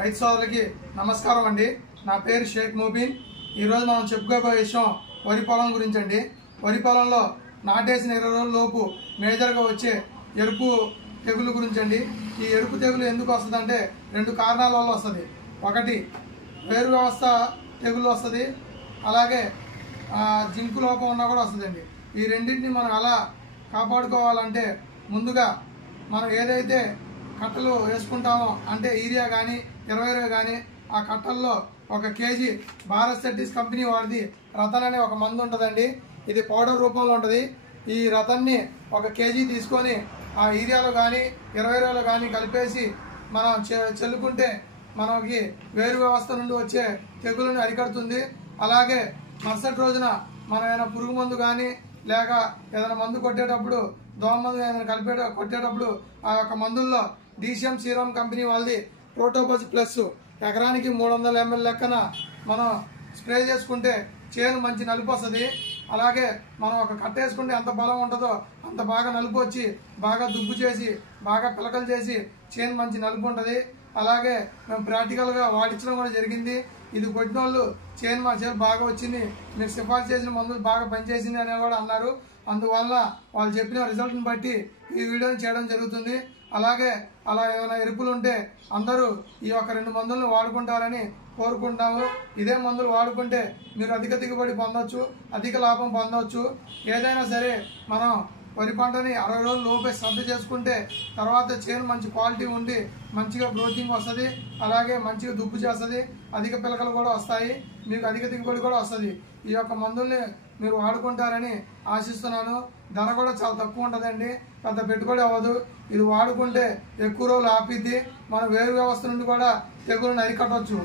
రైతు సోదరులకి నమస్కారం అండి. నా పేరు షేక్ ముబీన్. ఈరోజు మనం చెప్పుకోబోయే విషయం వరి పొలం గురించి అండి. వరి పొలంలో నాటేసిన 20 రోజుల లోపు మేజర్గా వచ్చే ఎరుపు తెగులు గురించి అండి. ఈ ఎరుపు తెగులు ఎందుకు వస్తుందంటే 2 కారణాల వల్ల వస్తుంది. ఒకటి వేరు వ్యవస్థ తెగులు వస్తుంది, అలాగే జింకు లోపం ఉన్నా కూడా వస్తుందండి. ఈ రెండింటిని మనం ఎలా కాపాడుకోవాలంటే ముందుగా మనం ఏదైతే కట్టలు వేసుకుంటామో అంటే యూరియా కానీ 20 కానీ ఆ కట్టల్లో 1 కేజీ భారత్ సెట్టిస్ కంపెనీ వాడిది రతన్ అనే ఒక మందు ఉంటుందండి. ఇది పౌడర్ రూపంలో ఉంటుంది. ఈ రతన్ని 1 కేజీ తీసుకొని ఆ యూరియాలో కానీ 20లో కానీ కలిపేసి మనం చల్లుకుంటే మనకి వేరు వ్యవస్థ నుండి వచ్చే తెగులను అరికడుతుంది. అలాగే మరుసటి రోజున మనం ఏదైనా పురుగు మందు కానీ లేక ఏదైనా మందు కొట్టేటప్పుడు దోమ మందు ఏదైనా కొట్టేటప్పుడు ఆ యొక్క మందుల్లో DCM సీరం కంపెనీ వాళ్ళది ప్రోటోబజ్ ప్లస్ ఎకరానికి 300 ml లెక్కన మనం స్ప్రే చేసుకుంటే చేను మంచి నలుపు వస్తుంది. అలాగే మనం ఒక కట్ట వేసుకుంటే ఎంత బలం ఉంటుందో అంత బాగా నలుపు వచ్చి బాగా దుబ్బు చేసి బాగా పిలకలు చేసి చేను మంచి నలుపు ఉంటుంది. అలాగే మేము ప్రాక్టికల్గా వాడించడం కూడా జరిగింది. ఇది కొట్టిన వాళ్ళు చేను మా చేను బాగా వచ్చింది, మీరు సిఫార్సు చేసిన మందులు బాగా పనిచేసింది అని కూడా అన్నారు. అందువల్ల వాళ్ళు చెప్పిన రిజల్ట్ని బట్టి ఈ వీడియోని చేయడం జరుగుతుంది. అలాగే అలా ఏమైనా ఎరుపులు ఉంటే అందరూ ఈ యొక్క 2 మందులను వాడుకుంటారని కోరుకుంటాము. ఇదే మందులు వాడుకుంటే మీరు అధిక దిగుబడి పొందవచ్చు, అధిక లాభం పొందవచ్చు. ఏదైనా సరే మనం వరి పంటని 60 రోజుల లోపే శ్రద్ధ చేసుకుంటే తర్వాత చేను మంచి క్వాలిటీ ఉండి మంచిగా గ్రోతింగ్ వస్తుంది, అలాగే మంచిగా దుబ్బు చేస్తుంది, అధిక పిలకలు కూడా వస్తాయి, మీకు అధిక దిగుబడి కూడా వస్తుంది. ఈ యొక్క మందుల్ని మీరు వాడుకుంటారని ఆశిస్తున్నాను. ధర కూడా చాలా తక్కువ ఉంటుందండి, పెద్ద పెట్టుబడి అవ్వదు. ఇది వాడుకుంటే ఎక్కువ రోజులు ఆపిద్ది, మన వేరు వ్యవస్థ నుండి కూడా తెగులను అరికట్టవచ్చు.